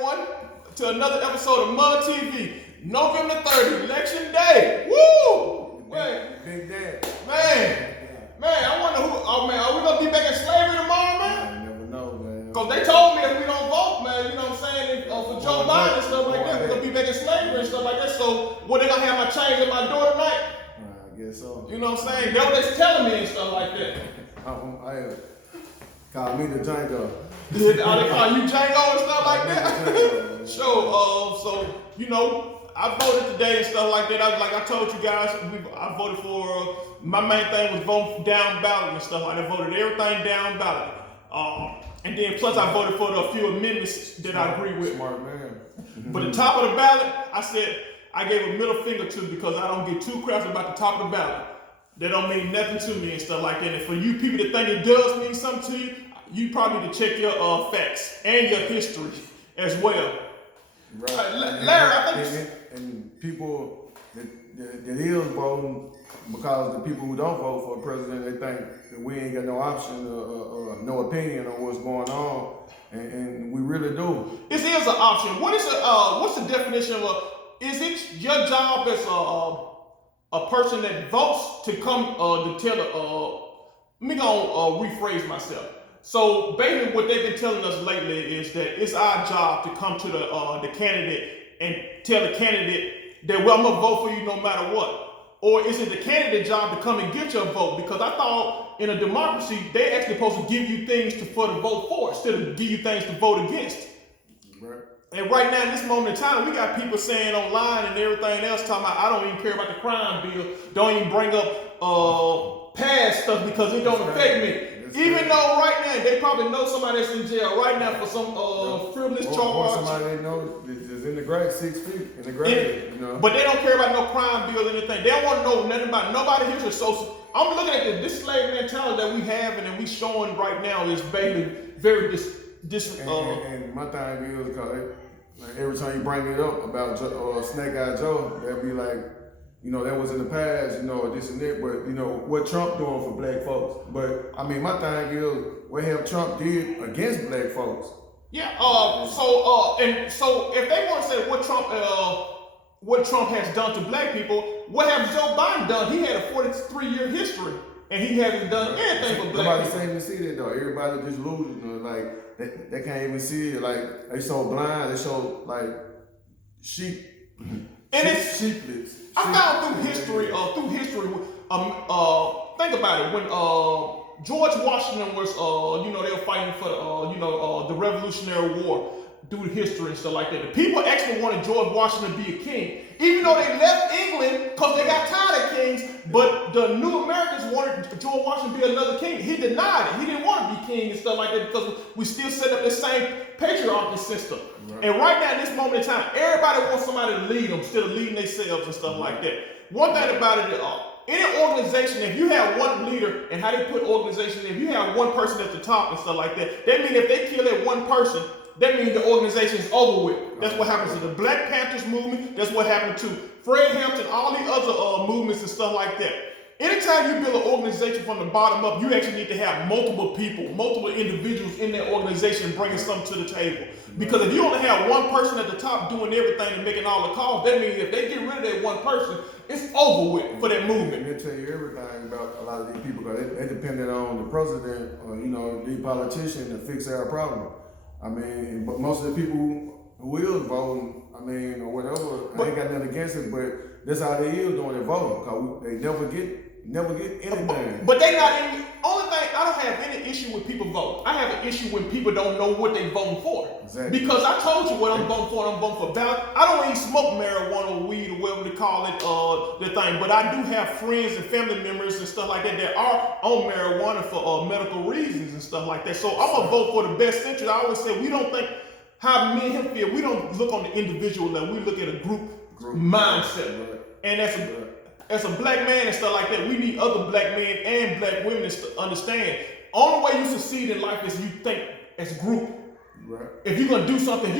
everyone to another episode of M.U.D TV. November 30th, Election Day. Woo! Big Dad. Man, I wonder who, oh man, are we gonna be back in slavery tomorrow, man? I never know, man. Cause they told me if we don't vote, man, you know what I'm saying, for Joe Biden and stuff like that, we're gonna be back in slavery and stuff like that. So, what, they gonna have my chains at my door tonight? I guess so. You know what I'm saying? That's what they're telling me and stuff like that. I call me the Django. They call you Django and stuff like that? So, you know, I voted today and stuff like that. I told you guys, I voted for, my main thing was vote down ballot and stuff like that. I voted everything down ballot. And then plus I voted for a few amendments that I agree with. Smart man. But the top of the ballot, I said, I gave a middle finger to because I don't get too crazy about the top of the ballot. That don't mean nothing to me and stuff like that. And for you people that think it does mean something to you, you probably need to check your facts and your history as well. Right. Larry, I think... And people that is voting, because the people who don't vote for the president, they think that we ain't got no option or no opinion on what's going on, and we really do. This is an option. What's the definition of is it your job as a person that votes to come to tell let me go rephrase myself. So basically what they've been telling us lately is that it's our job to come to the candidate and tell the candidate that, well, I'm gonna vote for you no matter what. Or is it the candidate's job to come and get your vote? Because I thought in a democracy, they actually supposed to give you things for to vote for instead of give you things to vote against. Right. And right now, in this moment in time, we got people saying online and everything else talking about, I don't even care about the crime bill. Don't even bring up past stuff because it don't affect me. Even though right now, they probably know somebody that's in jail right now for some frivolous charge. Or somebody they know is in the grave, 6 feet in the grave, you know. But they don't care about no crime bill or anything. They don't want to know nothing about nobody here. So I'm looking at this slave mentality that we have and that we showing right now is basically very and my thing is because like every time you bring it up about Snake Eye Joe, they'll be like, you know, that was in the past, you know, this and that, but you know, what Trump doing for black folks. But I mean, my thing is, what have Trump did against black folks? Yeah, so if they want to say what Trump has done to black people, what has Joe Biden done? He had a 43-year history, and he hasn't done anything for black people. Nobody seems to see that though. Everybody just losing, you know, like they can't even see it. Like they so blind, they so like sheep. And it's sheepless. I found through history, think about it, when George Washington was, you know, they were fighting for, the Revolutionary War through history and stuff like that. The people actually wanted George Washington to be a king, even though they left England because they got tired of kings, but the new Americans wanted George Washington to be another king. He denied it. He didn't want to be king and stuff like that because we still set up the same patriarchal system. Right. And right now, in this moment in time, everybody wants somebody to lead them instead of leading themselves and stuff like that. One thing about it, any organization, if you have one leader and how they put organization, if you have one person at the top and stuff like that, that means if they kill that one person, that means the organization is over with. That's what happens to the Black Panthers movement. That's what happened to Fred Hampton, all the other movements and stuff like that. Anytime you build an organization from the bottom up, you actually need to have multiple people, multiple individuals in that organization bringing something to the table. Because if you only have one person at the top doing everything and making all the calls, that means if they get rid of that one person, it's over with for that movement. And they tell you everything about a lot of these people because they depended on the president or, you know, the politician to fix our problem. I mean, but most of the people who is voting, I mean, or whatever, I ain't got nothing against it, but that's how they is doing it voting, because they never get anything. But they not any, only thing, I don't have any issue with people voting. I have an issue when people don't know what they voting for. Exactly. Because I told you what I'm voting for, I'm voting for ballot. I don't even smoke marijuana or weed or whatever they call it, the thing. But I do have friends and family members and stuff like that are on marijuana for medical reasons and stuff like that. So I'm gonna vote for the best interest. I always say we don't think how me and him feel. We don't look on the individual level. We look at a group mindset. Right. And as a black man and stuff like that, we need other black men and black women to understand. Only way you succeed in life is you think as a group. Right. If you're gonna do something,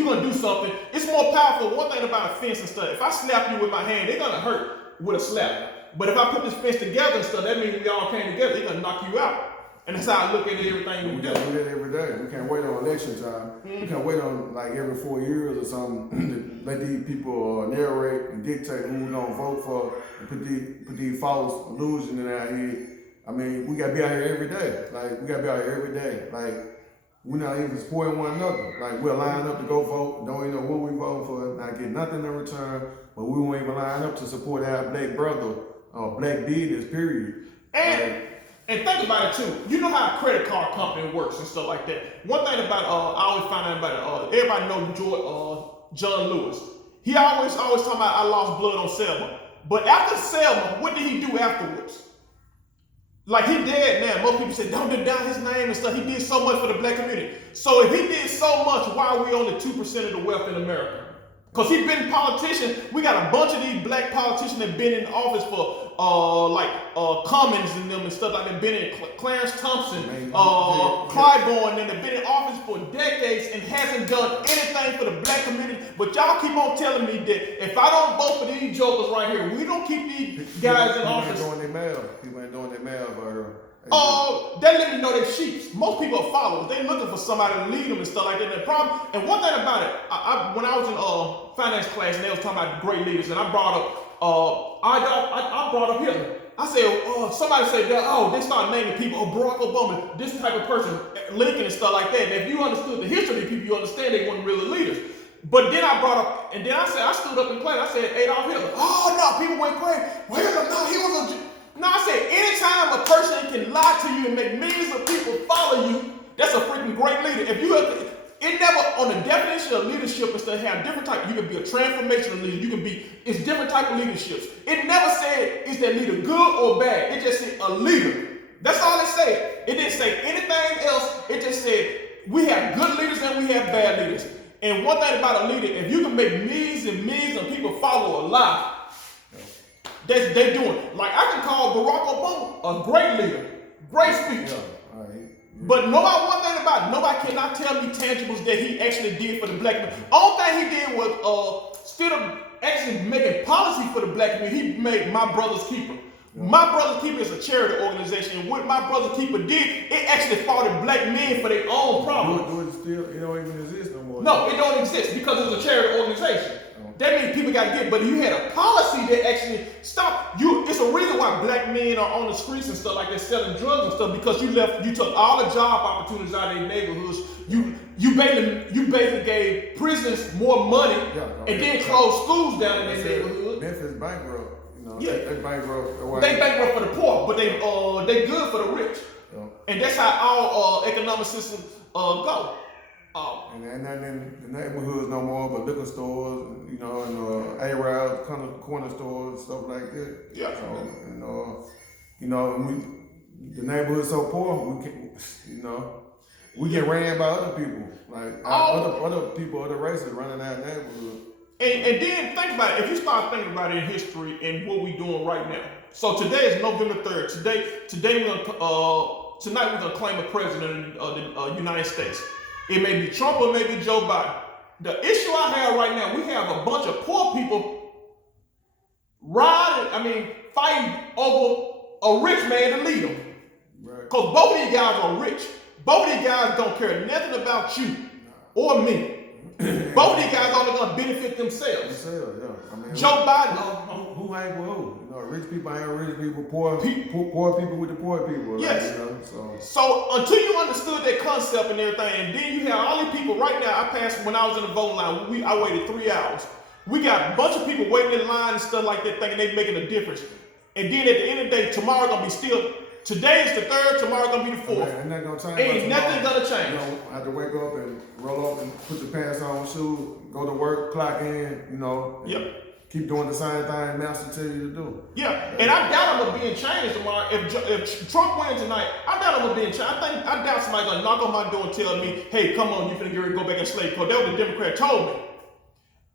it's more powerful. One thing about a fence and stuff, if I slap you with my hand, they're gonna hurt with a slap. But if I put this fence together and stuff, that means we all came together, they're gonna knock you out. And that's how I look at everything We we do. gotta do that every day. We can't wait on election time. We can't wait on like every 4 years or something to let these people narrate and dictate who we're gonna vote for and put these false illusions in our head. I mean, we gotta be out here every day. Like we gotta be out here every day. Like we're not even supporting one another. Like we'll line up to go vote, don't even know what we vote for, not get nothing in return, but we won't even line up to support our black brother or black business, period. And think about it too. You know how a credit card company works and stuff like that. One thing about I always find out about everybody know John Lewis. He always talking about I lost blood on Selma. But after Selma, what did he do afterwards? Like he dead now. Most people say don't deny his name and stuff. He did so much for the black community. So if he did so much, why are we only 2% of the wealth in America? Because he's been a politician. We got a bunch of these black politicians that been in office for Cummings and them and stuff like that. Been in Clarence Thompson, Clyburn, and they've been in office for decades and hasn't done anything for the black community. But y'all keep on telling me that if I don't vote for these jokers right here, we don't keep these guys in office. People ain't doing their mail for her. They let me know they're sheeps. Most people are followers. They looking for somebody to lead them and stuff like that. And the problem, and one thing about it, when I was in finance class and they was talking about great leaders, and I brought up I brought up Hitler. I said, somebody said, they start naming people, Barack Obama, this type of person, Lincoln and stuff like that. And if you understood the history of these people, you understand they weren't really leaders. But then I brought up, and then I said, I stood up in class, I said, Adolf Hitler. Oh no, people went crazy. Hitler, no, he was a. No, I said, anytime a person can lie to you and make millions of people follow you, that's a freaking great leader. If you it never, on the definition of leadership, is to have different type. You can be a transformational leader. You can be, it's different type of leaderships. It never said, is that leader good or bad? It just said a leader. That's all it said. It didn't say anything else. It just said, we have good leaders and we have bad leaders. And one thing about a leader, if you can make millions and millions of people follow a lie, they doing. Like I can call Barack Obama a great leader, great speech. Yeah, right. But one thing about it, nobody cannot tell me tangibles that he actually did for the black community. Only thing he did was instead of actually making policy for the black community, he made My Brother's Keeper. Yeah. My Brother's Keeper is a charity organization, and what My Brother's Keeper did, it actually fought black men for their own problems. Do it still? It don't even exist no more. No, it don't exist because it's a charity organization. That means people got to get, but you had a policy that actually stopped you. It's a reason why black men are on the streets and stuff like that selling drugs and stuff, because you took all the job opportunities out of their neighborhoods. You basically gave prisons more money and then closed schools down in their neighborhood. Memphis bankrupt, they bankrupt. They bankrupt for the poor, but they good for the rich. Yeah. And that's how all economic systems go. And then the neighborhoods no more, but liquor stores, and A-Routes, corner stores, stuff like that. Yeah. So, the neighborhood's so poor, we get ran by other people, like other people, other races running our neighborhood. And then think about it. If you start thinking about it in history and what we're doing right now. So today is November 3rd. Tonight we're gonna claim a president of the United States. It may be Trump or it may be Joe Biden. The issue I have right now, we have a bunch of poor people fighting over a rich man to lead them. Right. Because both of these guys are rich. Both of these guys don't care nothing about you or me. Both of these guys only going to benefit themselves. Joe Biden. Who ain't with who? Rich people ain't rich people, poor people with the poor people. Yes. So until you understood that concept and everything, and then you have all these people right now. When I was in the voting line, I waited 3 hours. We got a bunch of people waiting in line and stuff like that, thinking they making a difference. And then at the end of the day, tomorrow gonna be still. Today is the 3rd, tomorrow gonna be the 4th. Ain't that gonna change? Ain't nothing gonna change. I have to wake up and roll up and put the pants on, shoes, go to work, clock in, Yep. Keep doing the same thing master tell you to do. Yeah, and I doubt I'm gonna be in chains tomorrow. If Trump wins tonight, I doubt I'm gonna be in chains. I doubt somebody gonna knock on my door and tell me, "Hey, come on, you finna get ready to go back in slave code." That's what the Democrat told me.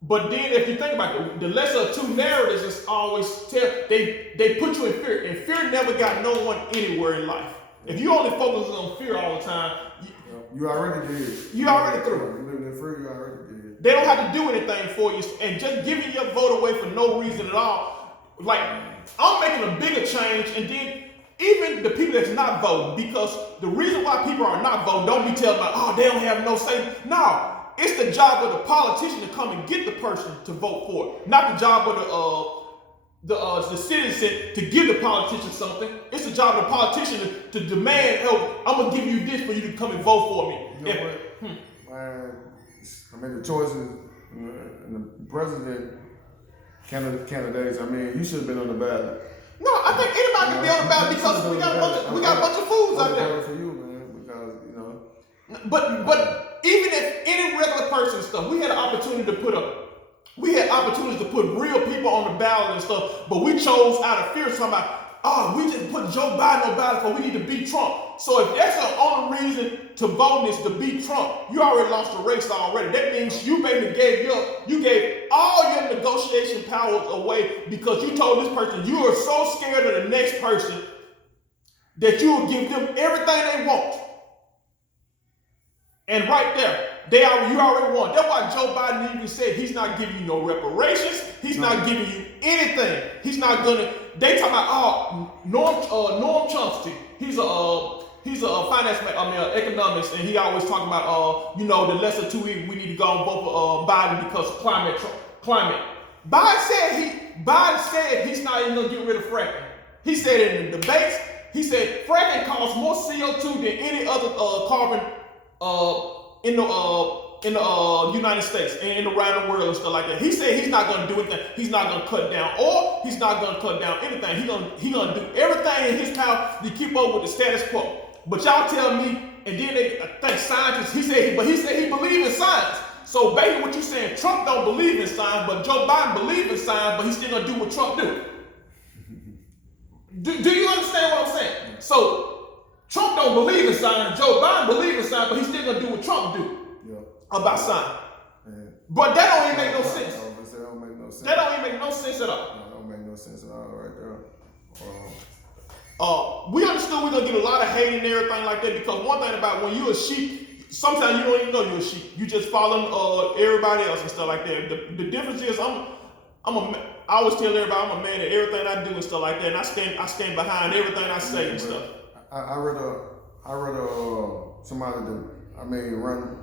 But then, if you think about it, the lesser of two narratives is always they put you in fear, and fear never got no one anywhere in life. If you only focus on fear all the time, you already did. You already through. You living in fear, you already did. They don't have to do anything for you, and just giving your vote away for no reason at all. Like I'm making a bigger change, and then even the people that's not voting, because the reason why people are not voting, don't be telling them, oh, they don't have no say. No, it's the job of the politician to come and get the person to vote for it, not the job of the citizen to give the politician something. It's the job of the politician to demand, help. I'm gonna give you this for you to come and vote for me. You know what? Man, I mean, the choices and the president candidates. I mean, you should have been on the ballot. No, I think anybody can be on the ballot because we got a bunch of fools out there. For you, man, because you know. But even if any regular person and stuff, we had opportunities to put real people on the ballot and stuff, but we chose out of fear somebody. Oh, we just put Joe Biden on ballot because we need to beat Trump. So if that's the only reason to vote is to beat Trump, you already lost the race already. That means you basically gave all your negotiation powers away because you told this person you are so scared of the next person that you will give them everything they want. And right there, you already won. That's why Joe Biden even said he's not giving you no reparations. He's not giving you anything. He's not gonna. They talk about Noam Chomsky. He's a finance man, economist, and he always talking about the lesser two evils. We need to go and vote for Biden because of climate. Biden said he's not even gonna get rid of fracking. He said in the debates, he said fracking causes more CO2 than any other carbon in the United States and around the world and stuff like that. He said he's not going to do anything. He's not going to cut down oil. He's not going to cut down anything. He's going to do everything in his power to keep up with the status quo. But y'all tell me, and then I think scientists. He said he believes in science. So basically, what you saying? Trump don't believe in science, but Joe Biden believes in science, but he's still going to do what Trump do. Do you understand what I'm saying? So. Trump don't believe in science. Joe Biden believes in science, but he's still gonna do what Trump do about science. Man. But that don't even make no sense. That don't make no sense. That don't even make no sense at all. That don't make no sense at all, right there. We understood we're gonna get a lot of hate and everything like that because one thing about when you're a sheep, sometimes you don't even know you're a sheep. You just follow everybody else and stuff like that. The difference is I always tell everybody I'm a man at everything I do and stuff like that, and I stand behind everything I say and stuff. I read somebody that run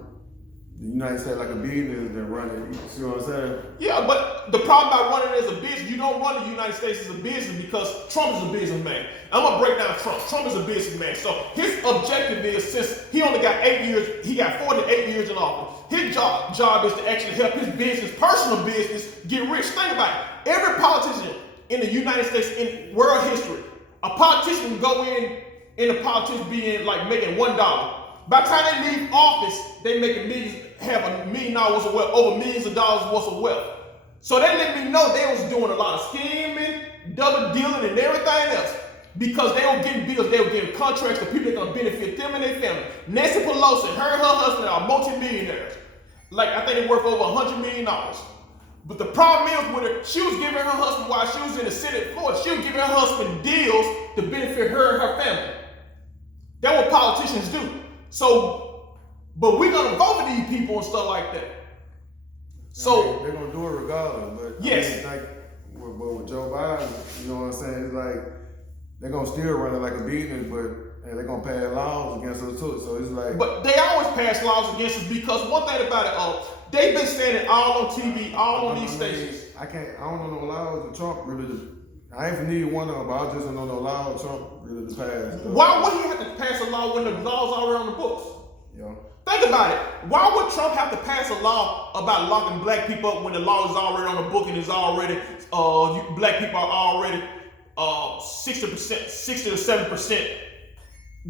the United States like a business than run it. You see what I'm saying? Yeah, but the problem about running it as a business, you don't run the United States as a business because Trump is a businessman. I'm gonna break down Trump. Trump is a businessman. So his objective is, since he only got 8 years, he got 48 years in office. His job is to actually help his business, personal business, get rich. Think about it. Every politician in the United States in world history, a politician can go in the politics being like making $1. By the time they leave office, they have $1 million worth of wealth, over millions of dollars worth of wealth. So they let me know they was doing a lot of scheming, double dealing, and everything else because they were getting bills, they were getting contracts to people that are gonna benefit them and their family. Nancy Pelosi, her and her husband are multi-millionaires. Like I think they're worth over $100 million. But the problem is with her, she was giving her husband, while she was in the Senate floor, she was giving her husband deals to benefit her and her family. That's what politicians do. So, but we're gonna vote for these people and stuff like that. So they're gonna do it regardless. But yes, with Joe Biden, you know what I'm saying? It's like they're gonna still run it like a business, but they're gonna pass laws against us too. So it's like. But they always pass laws against us because one thing about it, they've been saying it all on TV, all on these stations. I don't know no laws that Trump really. I ain't for need one of them, but I just don't know no law Trump really to pass. Why would he have to pass a law when the law's already on the books? Yeah. Think about it. Why would Trump have to pass a law about locking black people up when the law is already on the book and is already black people are already 60% to 7%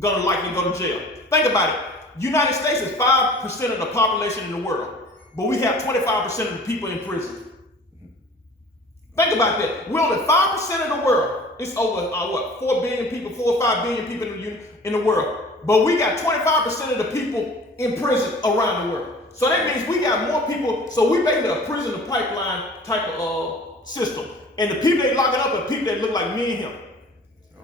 gonna likely go to jail? Think about it. United States is 5% of the population in the world, but we have 25% of the people in prison. Think about that. We're only 5% of the world. It's over 4 billion people, 4 or 5 billion people in the world. But we got 25% of the people in prison around the world. So that means we got more people. So we basically a prison to pipeline type of system. And the people they locking up are people that look like me and him.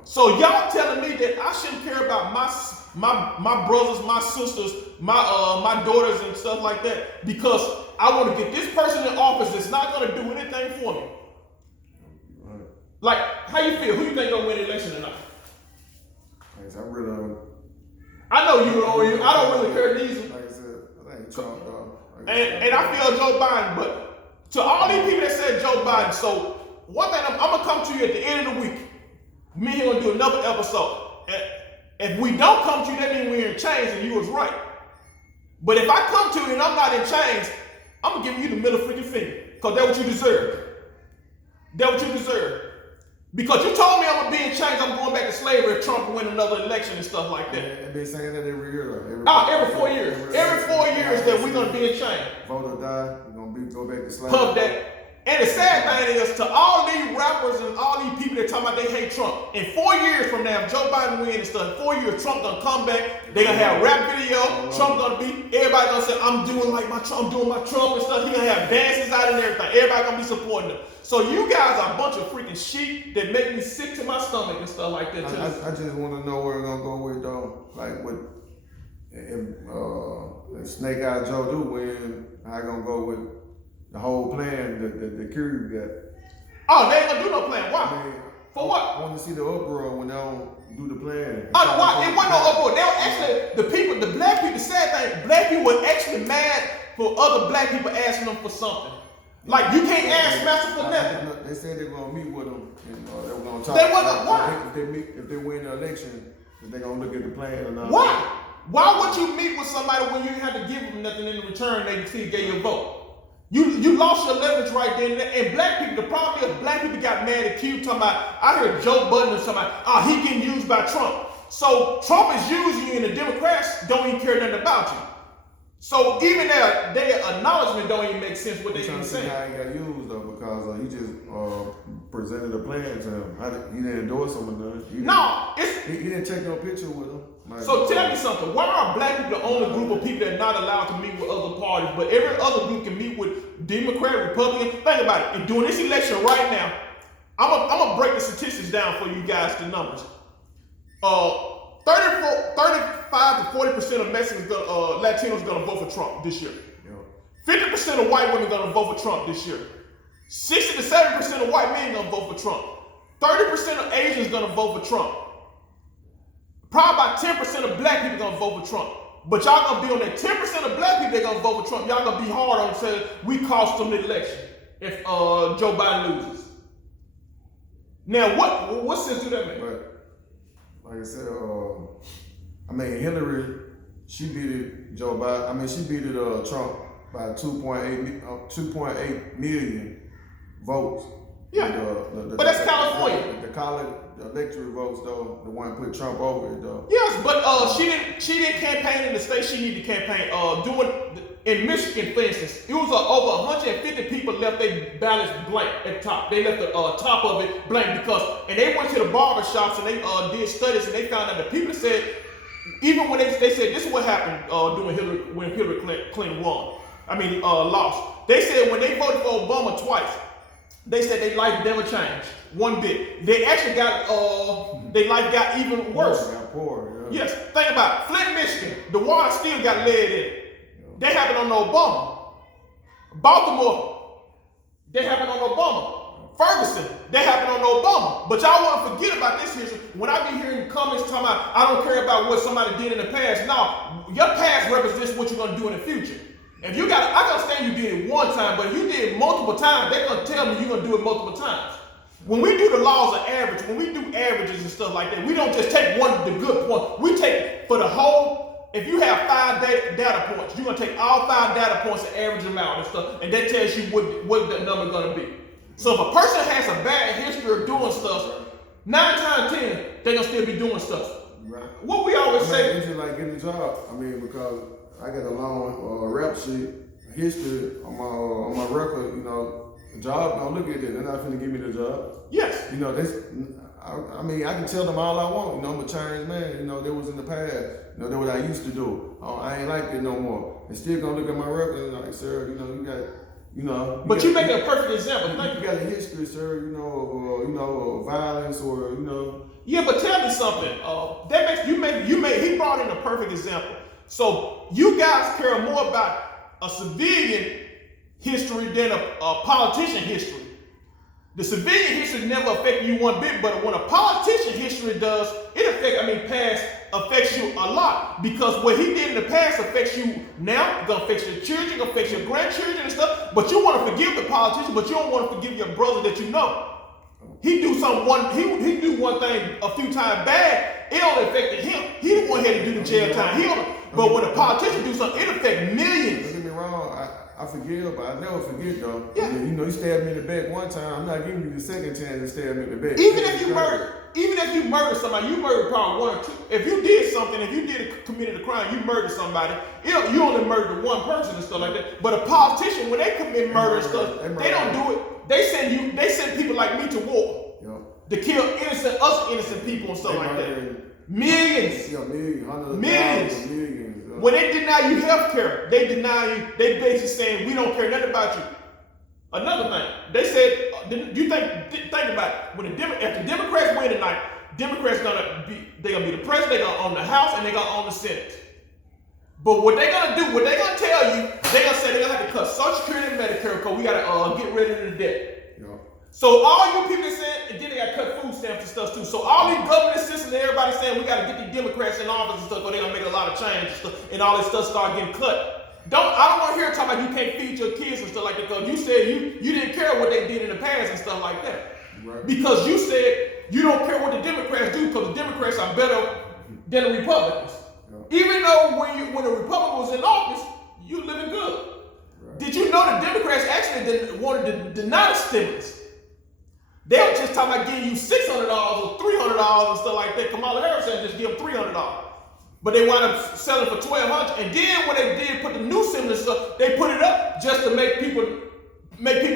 So y'all telling me that I shouldn't care about my brothers, my sisters, my daughters and stuff like that because I want to get this person in office that's not going to do anything for me. Like, how you feel? Who you think gonna win the election tonight? Like I said, I really, I know you don't. I don't really care neither. like I said, I think Trump, dog. And I feel Joe Biden, but to all these people that said Joe Biden, so one thing I'm gonna come to you at the end of the week. Me and him gonna do another episode. If we don't come to you, that means we're in chains and you was right. But if I come to you and I'm not in chains, I'm gonna give you the middle freaking finger. Because that's what you deserve. That's what you deserve. Because you told me I'm gonna be in chains, I'm going back to slavery if Trump win another election and stuff like that. They've been saying that every year, Every 4 years. Every 4 years that we're gonna be in chains. Vote or die, we're gonna go back to slavery. Puff that. And the sad thing is, to all these rappers and all these people that talking about they hate Trump, in 4 years from now, if Joe Biden win and stuff, in 4 years, Trump gonna come back, they gonna have rap video, Trump gonna be, everybody gonna say, I'm doing my Trump and stuff, he gonna have dances out and everything, everybody gonna be supporting him. So you guys are a bunch of freaking sheep that make me sick to my stomach and stuff like that too. I just wanna know where we're gonna go with though, like with, if Snake Eye Joe do win, how gonna go with the whole plan that the Curry got? Oh, they ain't gonna do no plan. Why? I mean, for what? I want to see the uproar when they don't do the plan. Oh, why? It wasn't no uproar. They were actually, the black people, the sad thing, black people were actually mad for other black people asking them for something. Like, you can't ask Master for nothing. They said they were gonna meet with them and they were gonna talk. They wasn't. Why? If they win the election, they're gonna look at the plan or not. Why? Why would you meet with somebody when you didn't have to give them nothing in return? They still gave you a vote. You lost your leverage right then and there. And black people, the problem is black people got mad at Q talking about, I heard Joe Budden or somebody, he getting used by Trump. So Trump is using you and the Democrats don't even care nothing about you. So even their acknowledgement don't even make sense what they even saying. How he got used though, because he just presented a plan to him. He didn't endorse him or nothing. He didn't take no picture with him. So tell me something. Why are black people the only group of people that are not allowed to meet with other parties, but every other group can meet with Democrat, Republican? Think about it. And during this election right now, I'm gonna break the statistics down for you guys, the numbers. 35 to 40% of Mexicans, Latinos gonna vote for Trump this year. 50% of white women gonna vote for Trump this year. 60 to 70% of white men gonna vote for Trump. 30% of Asians gonna vote for Trump. Probably about 10% of black people gonna vote for Trump. But y'all gonna be on that 10% of black people that gonna vote for Trump. Y'all gonna be hard on saying we cost them the election if Joe Biden loses. Now what sense do that make? But like I said, Hillary, she beat Joe Biden. She beat Trump by 2.8 million votes. Yeah, but that's California. The college electoral votes, though, the one put Trump over it, though. Yes, but she didn't campaign in the state she needed to campaign. In Michigan, for instance, it was over 150 people left their ballots blank at the top. They left the top of it blank and they went to the barber shops and they did studies and they found out that people said, even when they said this is what happened when Hillary Clinton lost. They said when they voted for Obama twice, they said their life never changed one bit. They actually got their life got even worse. Got poor, yeah. Yes, think about it. Flint, Michigan, the water still got lead in it. They happened on Obama. Baltimore, they happened on Obama. Ferguson, they happened on Obama. But y'all want to forget about this history. When I be hearing comments talking about, I don't care about what somebody did in the past. No, your past represents what you're going to do in the future. If you got, I understand you did it one time, but if you did it multiple times, they're going to tell me you're going to do it multiple times. When we do the laws of average, when we do averages and stuff like that, we don't just take the good point. We take for the whole. If you have 5 data points, you're going to take all 5 data points and average them out and stuff, and that tells you what the number is going to be. So if a person has a bad history of doing stuff, 9 times 10, they're going to still be doing stuff. Right. What we always say. It's just like getting a job. Because I got a long rap sheet history on my record, the job don't look at it. They're not finna give me the job. Yes. I can tell them all I want. I'm a changed man. That was in the past. That what I used to do. I ain't like it no more. They still gonna look at my record and like, sir, you got, But you make a perfect example. You got a history, sir. Of violence or Yeah, but tell me something. He brought in a perfect example. So you guys care more about a civilian history than a politician history. The civilian history never affects you one bit, but when a politician history does, past affects you a lot, because what he did in the past affects you now. It's gonna affect your children, gonna affect your grandchildren and stuff. But you want to forgive the politician, but you don't want to forgive your brother that you know. He do he do one thing a few times bad, it only affected him. He the one had to do the jail time. But when a politician do something, it affects millions. Don't get me wrong, I forgive, but I never forget though. Yeah. You know, you stabbed me in the back one time. I'm not giving you the second chance to stab me in the back. Even if you murder somebody, you murdered probably one or two. If you did something, if you committed a crime, you murdered somebody. You only murdered one person and stuff like that. But a politician, when they commit murder and stuff, they don't do it. They send people like me to war. Yep. To kill innocent people and stuff like that. Millions. Yeah, millions. Millions. When they deny you health care, they basically saying we don't care nothing about you. Another thing, they said, you think about it. If the Democrats win tonight, Democrats gonna be the president, they're gonna own the House, and they're gonna own the Senate. But what they're gonna do, what they're gonna tell you, they're gonna say they're gonna have to cut Social Security and Medicare because we gotta get rid of the debt. So all you people saying, and then they got cut food stamps and stuff too. So all these government assistants and everybody saying we got to get these Democrats in office and stuff, or they're gonna make a lot of change and stuff, and all this stuff start getting cut. I don't want to hear talking about you can't feed your kids and stuff like that, because you said you didn't care what they did in the past and stuff like that. Right. Because you said you don't care what the Democrats do because the Democrats are better than the Republicans. Yeah. Even though when the Republican was in office, you living good. Right. Did you know the Democrats actually wanted to deny the stimulus? They were just talking about giving you $600 or $300 and stuff like that. Kamala Harris said just give them $300. But they wound up selling for $1,200. And then when they did put the new stimulus up, they put it up just to make people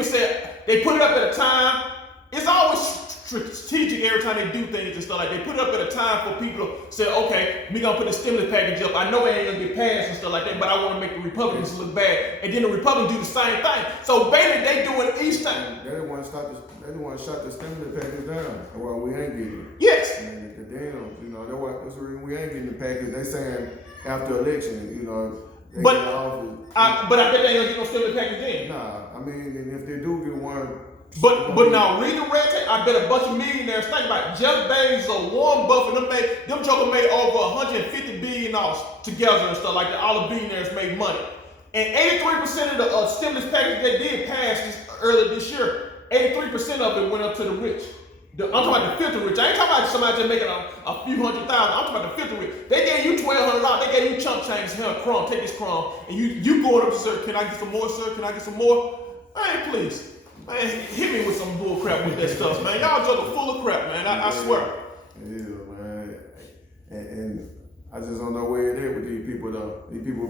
say, they put it up at a time. It's always strategic every time they do things and stuff like that. They put it up at a time for people to say, okay, we're going to put the stimulus package up. I know it ain't going to get passed and stuff like that, but I want to make the Republicans look bad. And then the Republicans do the same thing. So basically, they do it each time. They didn't want to shut the stimulus package down. Well, we ain't getting it. Yes. And that's the reason we ain't getting the package. They saying after election, But I bet they ain't going to get no stimulus package then. Nah, I mean, and if they do get one, But now read the red tape. I bet a bunch of millionaires. Think about it. Jeff Bezos, Warren Buffett, them jokers made over $150 billion together and stuff like that. All the billionaires made money. And 83% of the stimulus package they did pass earlier this year, 83% of it went up to the rich. I'm talking about the filthy rich. I ain't talking about somebody just making a few $100,000. I'm talking about the filthy rich. They gave you $1,200. They gave you chump change. Here, crumb. Take this crumb. And you going up to sir, can I get some more, sir? Can I get some more? Man, please. Man, hit me with some bull crap with that stuff, man. Y'all just are full of crap, man. I swear. It is, man. And I just don't know where it is with these people, though. These people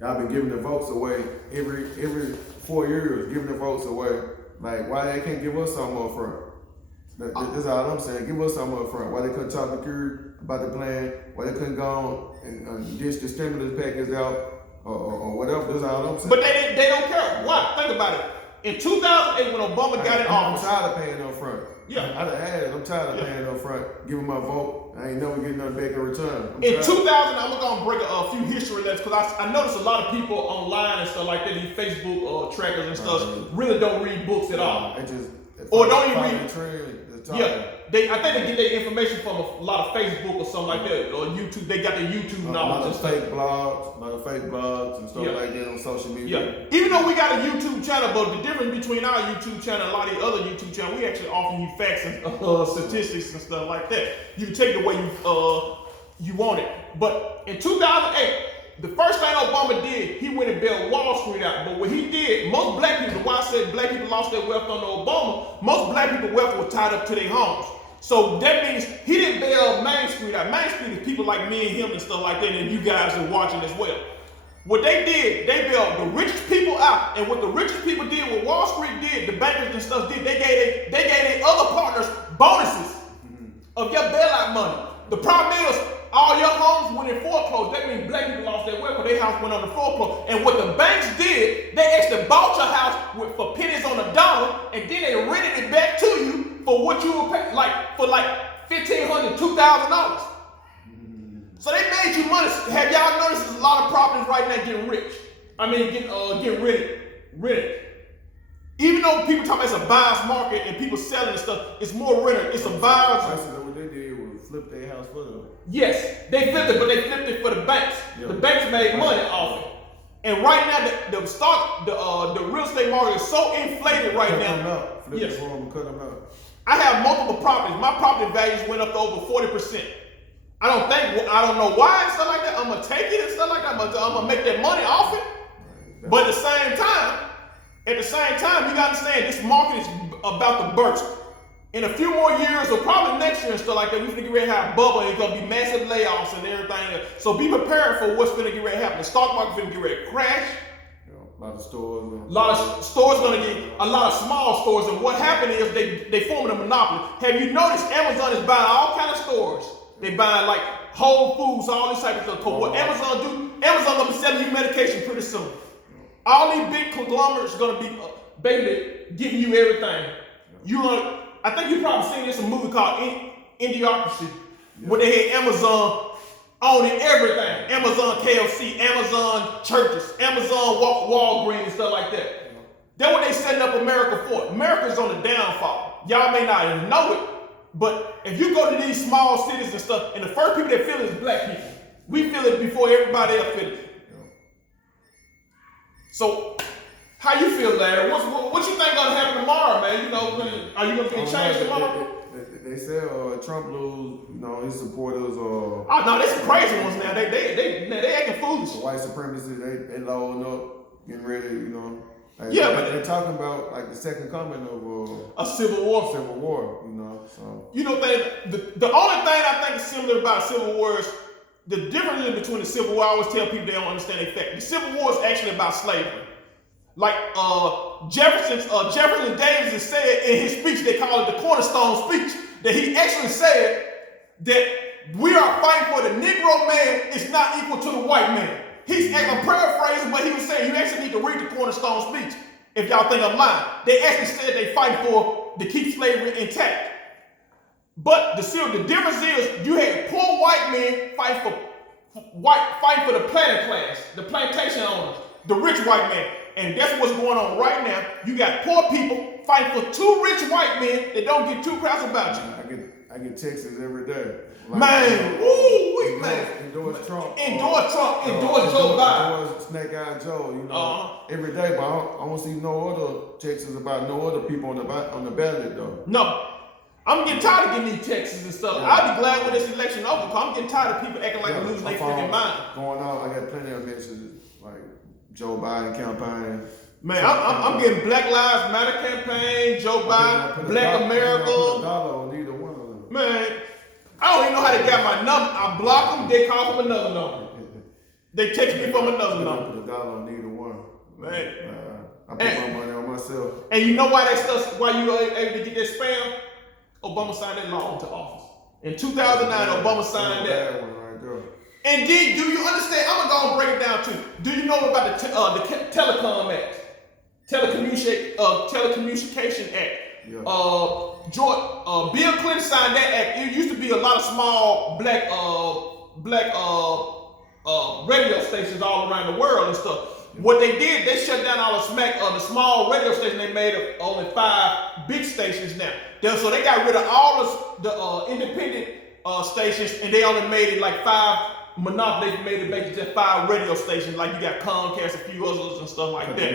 y'all been giving the votes away every 4 years, giving the votes away. Like, why they can't give us something up front? That's all I'm saying. Give us something up front. Why they couldn't talk to Curry about the plan? Why they couldn't go on and dish the stimulus package out or whatever? That's all I'm saying. But they don't care. Why? Think about it. In 2008, when Obama got in office, I'm tired of paying up front. Yeah, I done had it. I'm tired of paying up front, giving my vote. I ain't never getting nothing back in return. In 2000, I'm gonna break a few history lessons because I noticed a lot of people online and stuff like that, these Facebook trackers and stuff, really don't read books at all. Or don't even read the trend. Yeah, I think they get their information from a lot of Facebook or something like that, or YouTube. They got their YouTube knowledge. A lot of fake blogs and stuff like that on social media. Yeah, even though we got a YouTube channel, but the difference between our YouTube channel and a lot of the other YouTube channels, we actually offer you facts and statistics and stuff like that. You can take it the way you want it. But in 2008. The first thing Obama did, he went and bailed Wall Street out. But what he did, most black people, why I said black people lost their wealth under Obama, most black people's wealth was tied up to their homes. So that means he didn't bail Main Street out. Main Street is people like me and him and stuff like that, and you guys are watching as well. What they did, they bailed the richest people out. And what the richest people did, what Wall Street did, the bankers and stuff did, they gave their other partners bonuses of your bailout money. The problem is, all your homes went in foreclosure. That means black people lost their wealth because their house went under foreclosure. And what the banks did, they actually bought your house for pennies on the dollar, and then they rented it back to you for what you were paying, for $1,500, $2,000. So they made you money. Have y'all noticed there's a lot of properties right now getting rich? I mean, getting rented. Even though people talk about it's a buyer's market and people selling and stuff, it's more renter. It's a buyer's. Basically, what they did was flip their house for them. Yes, they flipped it, but they flipped it for the banks. Yeah. The banks made money off it. And right now, the real estate market is so inflated right now. Them out. Flip Yes. it for them and cut them out. I have multiple properties. My property values went up to over 40%. I don't know why and stuff like that. I'm gonna take it and stuff like that. I'm gonna make that money off it. But at the same time, you gotta understand this market is about to burst. In a few more years, or probably next year and stuff like that, we're gonna get ready to have a bubble. And it's gonna be massive layoffs and everything else. So be prepared for what's gonna get ready to happen. The stock market's gonna get ready to crash. A lot of stores. A lot of stores gonna get a lot of small stores. And what happened is they forming a monopoly. Have you noticed Amazon is buying all kind of stores? They buying like Whole Foods, all this type of stuff. Cause what Amazon do? Amazon gonna be selling you medication pretty soon. All these big conglomerates gonna be basically giving you everything. I think you probably seen this in a movie called Idiocracy, where they had Amazon owning everything. Amazon KFC, Amazon churches, Amazon Walgreens, and stuff like that. That's what they setting up America for. America's on the downfall. Y'all may not even know it, but if you go to these small cities and stuff, and the first people that feel it is black people. We feel it before everybody else feel it. So, how you feel, Larry? What you think gonna happen tomorrow, man? You know, are you gonna get changed tomorrow? They said Trump lose, his supporters Oh no, there's some crazy ones now. They acting foolish. The white supremacists, they loading up, getting ready, Like, yeah, but they're talking about like the second coming of a civil war. Civil war, So the only thing I think is similar about Civil War is the difference between the Civil War. I always tell people they don't understand the effect. The Civil War is actually about slavery. Like Jefferson Davis said in his speech, they call it the cornerstone speech, that he actually said that we are fighting for the Negro man is not equal to the white man. I'm paraphrasing, but he was saying you actually need to read the cornerstone speech if y'all think I'm lying. They actually said they fight to keep slavery intact. But the difference is you had poor white men fight for the planter class, the plantation owners, the rich white man. And that's what's going on right now. You got poor people fighting for two rich white men that don't get two craps about you. I get texts every day. Like, man, endorse Trump. Endorse Joe Biden. Endorse Snake Eye Joe, every day. But I don't see no other texts about no other people on the ballot, though. No. I'm getting tired of getting these texts and stuff. Yeah. I'll be glad when this election over, because I'm getting tired of people acting like they're losing their freaking mind. Going on, I got plenty of messages, like Joe Biden campaign. Man, I'm getting Black Lives Matter campaign, Joe Biden, Black America. Put a dollar on either one of them. Man, I don't even know how they got my number. I block them, they call from another number. They text me from another number. Put a dollar on either one. Man. I put my money on myself. And you know why why you were able to get that spam? Obama signed that law into office. In 2009, Obama signed that. One right there. And then, do you understand? I'm gonna go and break it down too. Do you know about the Telecom Act, Telecommunication Act? Yeah. Bill Clinton signed that act. It used to be a lot of small black radio stations all around the world and stuff. What they did, they shut down all the small radio stations. They made only 5 big stations now. So they got rid of all the independent stations, and they only made it like 5 monopoly. They made it basically just 5 radio stations. Like you got Comcast, a few others and stuff like that.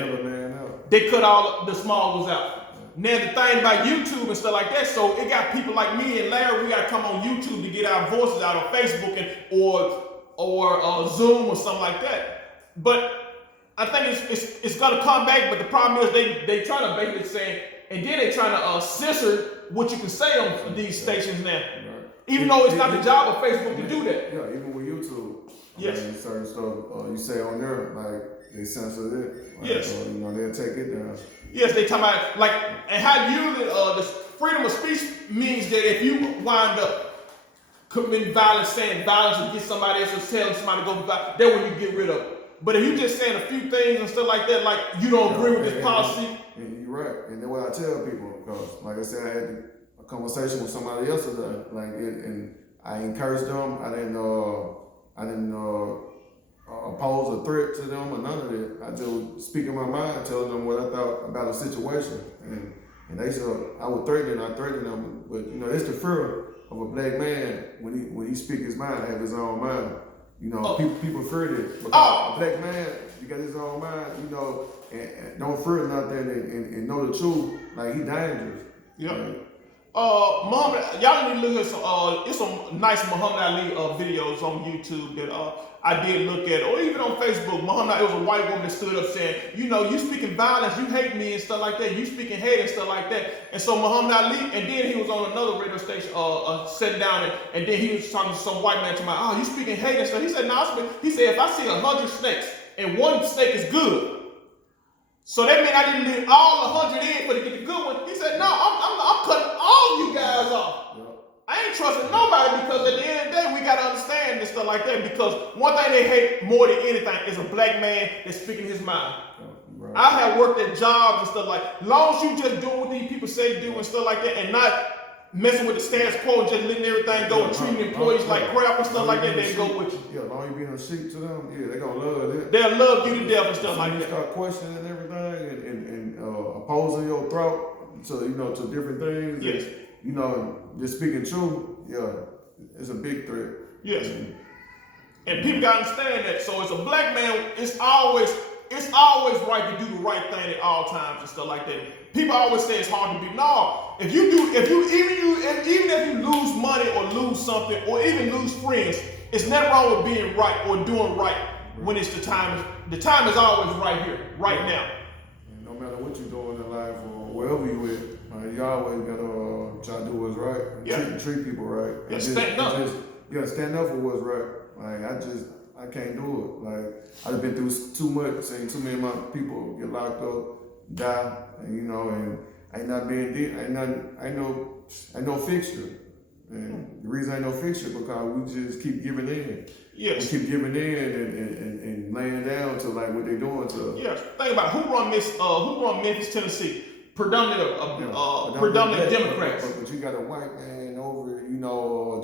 They cut all the small ones out. Now the thing about YouTube and stuff like that, so it got people like me and Larry. We got to come on YouTube to get our voices out on Facebook or Zoom or something like that. But I think it's gonna come back, but the problem is they try to basically say, and then they trying to censor what you can say on these stations now. Right. Even though it's not the job of Facebook to do that. Yeah, even with YouTube. Yes. Certain stuff you say on there, like they censor it. Like, yes. They'll take it down. Yes, they talk about and how usually the freedom of speech means that if you wind up committing violence, saying violence against somebody else, or telling somebody to go violence, that's when you get rid of it. But if you just saying a few things and stuff like that, like you don't agree with this policy. And you're right. And that's what I tell people, because like I said, I had a conversation with somebody else today, and I encouraged them. I didn't pose a threat to them or none of that. I just speak in my mind, telling them what I thought about a situation, and they said I would I threaten them, but you know, it's the fear of a black man when he speak his mind, have his own mind. You know, people fear that because a black man, you got his own mind, you know, and don't fear nothing and know the truth. Like he dangerous. Yeah. Right? Muhammad, y'all need to look at some. It's some nice Muhammad Ali videos on YouTube that I did look at, or even on Facebook. Muhammad Ali, it was a white woman that stood up saying, you know, you speaking violence, you hate me and stuff like that. You speaking hate and stuff like that. And so Muhammad Ali, and then he was on another radio station, sitting down, and then he was talking to some white man to my, oh, you speaking hate and stuff. He said, no, he said, if I see 100 snakes and one snake is good. So that meant I didn't leave all 100 in for to get the good one. He said, no, I'm cutting all you guys off. Yep. I ain't trusting nobody because at the end of the day, we got to understand this stuff like that because one thing they hate more than anything is a black man that's speaking his mind. Right. I have worked at jobs and stuff like that. As long as you just doing what these people say do and stuff like that and not messing with the status quo and just letting everything go and treating employees like crap and stuff like that, they go with you. Yeah, as long as you being a sheep to them, yeah, they're going to love it. They'll love you to death and stuff like that. You start questioning everything and opposing your throat to, you know, to different things. Yes. And, you know, just speaking truth, yeah, it's a big threat. Yes. And people got to understand that. So as a black man, it's always right to do the right thing at all times and stuff like that. People always say it's hard to be. No, even if you lose money or lose something or even lose friends, it's nothing wrong with being right or doing right when it's the time. The time is always right here, right now. And no matter what you're doing in life or wherever you at, you always gotta try to do what's right and treat people right. Yeah, stand up. You gotta stand up for what's right. Like I can't do it. Like I've been through too much, seen too many of my people get locked up, die, and you know, and ain't no fixture. And the reason ain't no fixture because we just keep giving in. Yes. We keep giving in and laying down to like what they doing to us. Yes. Think about who run Memphis, Tennessee. Predominant Democrats. But you got a white man over, you know,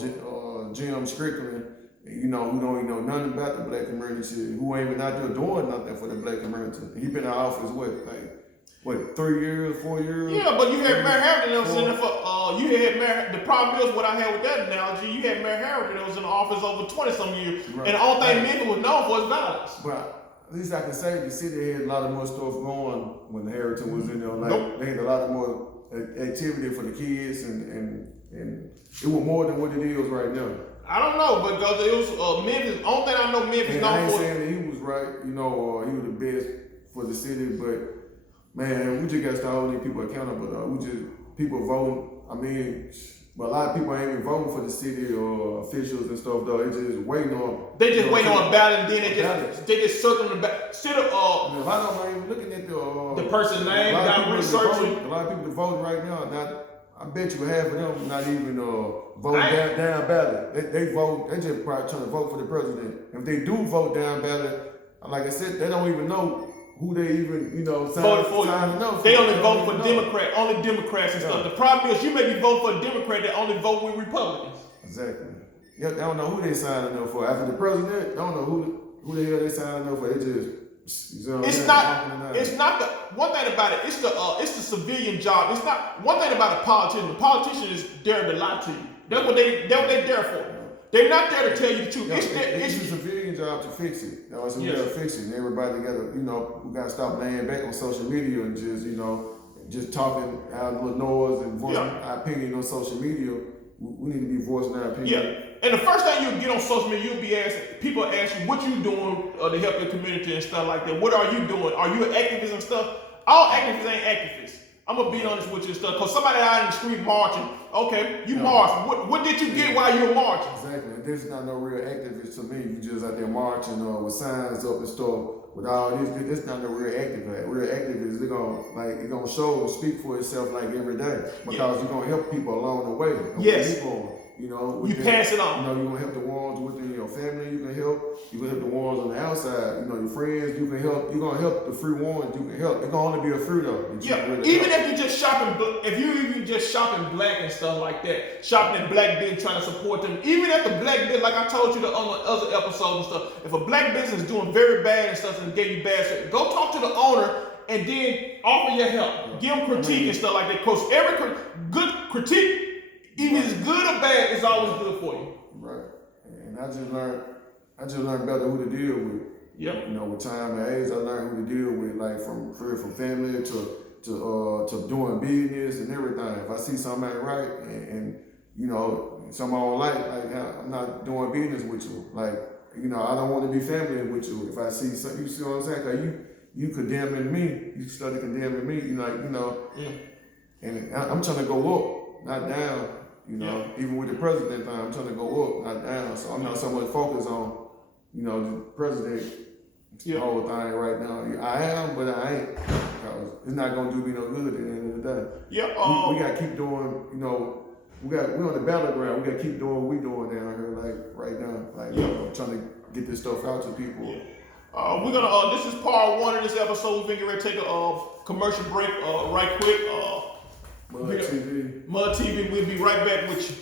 Jim Strickland, you know, who don't even know nothing about the black community, who ain't even out there doing nothing for the black community. He been in office, 3 years, 4 years? Yeah, but you had Mayor Harrington sitting there for, the problem is what I had with that analogy, you had Mayor Harrington that was in office over 20-some years, right. And the only thing Memphis was known for is violence. But at least I can say the city had a lot of more stuff going when Harrington was in there. Like, nope. They had a lot of more activity for the kids, and it was more than what it is right now. I don't know, because it was Memphis. Only thing I know Memphis known for. I ain't saying that he was right, you know, or he was the best for the city, but man, we just got to start holding people accountable. People voting. I mean, but a lot of people ain't even voting for the city or officials and stuff though. They just waiting on. They just waiting on a ballot, and then they just circling the back. Instead of a lot of them ain't even looking at the person's name, not researching. A lot of people voting right now. I bet you half of them not even voting down ballot. They vote. They just probably trying to vote for the president. If they do vote down ballot, like I said, they don't even know who they even, you know, signing up for. They only vote for Democrats, only Democrats and stuff. The problem is you may be voting for a Democrat that only vote with Republicans. Exactly. Yeah, they don't know who they signing up for. After the president, they don't know who the hell they signing up for. They just, you know, it's not the one thing about it. It's the civilian job. It's not one thing about a politician. The politician is there to lie to you. That's what they're there for. They're not there to tell you the truth. No, it's a civilian job to fix it. That's what we gotta fix it. And everybody gotta, you know, we gotta stop laying back on social media and just, you know, just talking out of the noise and voicing our opinion on social media. We need to be voicing our opinion. Yeah. And the first thing you get on social media, you'll be asking, people ask you what you doing to help your community and stuff like that. What are you doing? Are you an activist and stuff? All activists ain't activists. I'm gonna be honest with you and stuff. Cause somebody out in the street marching, okay, you marched. What did you get while you were marching? Exactly. This is not no real activist to me. You just out there marching with signs up and stuff. With all this is not no real activist. Real activists, they're gonna show, speak for itself like every day because you're gonna help people along the way. Yes. You you know, You pass it on. You know, you're gonna help the ones within your family. You can help. You can help the ones on the outside. You know, your friends. You can help. You're gonna help the free ones. You can help. It's gonna only be a few though. Yeah, even if you're just shopping, if you even just shopping black and stuff like that, shopping at black business, trying to support them. Even if the black business, like I told you on the other episodes and stuff, if a black business is doing very bad and stuff and gave you bad stuff, go talk to the owner and then offer your help. Give them critique and stuff like that. Because every good critique, even if it's good or bad, is always good for you. Right. And I just learned better who to deal with. Yep. You know, with time and age, I learned who to deal with, like from family to doing business and everything. If I see something ain't right and you know, something I don't like I'm not doing business with you. Like, you know, I don't want to be family with you. If I see something, you see what I'm saying? Like you condemning me, you study condemning me, Yeah. And I'm trying to go up, not down, you know, even with the president thing, I'm trying to go up, not down. So I'm not so much focused on, you know, the president whole thing right now. I am, but I ain't. Because it's not gonna do me no good at the end of the day. Yeah. We gotta keep doing, you know, we're on the battleground, we gotta keep doing what we doing down here, like right now. Like trying to get this stuff out to people. Yeah. We're gonna. This is part 1 of this episode. We're gonna take a commercial break right quick. M.U.D TV. M.U.D TV. We'll be right back with you.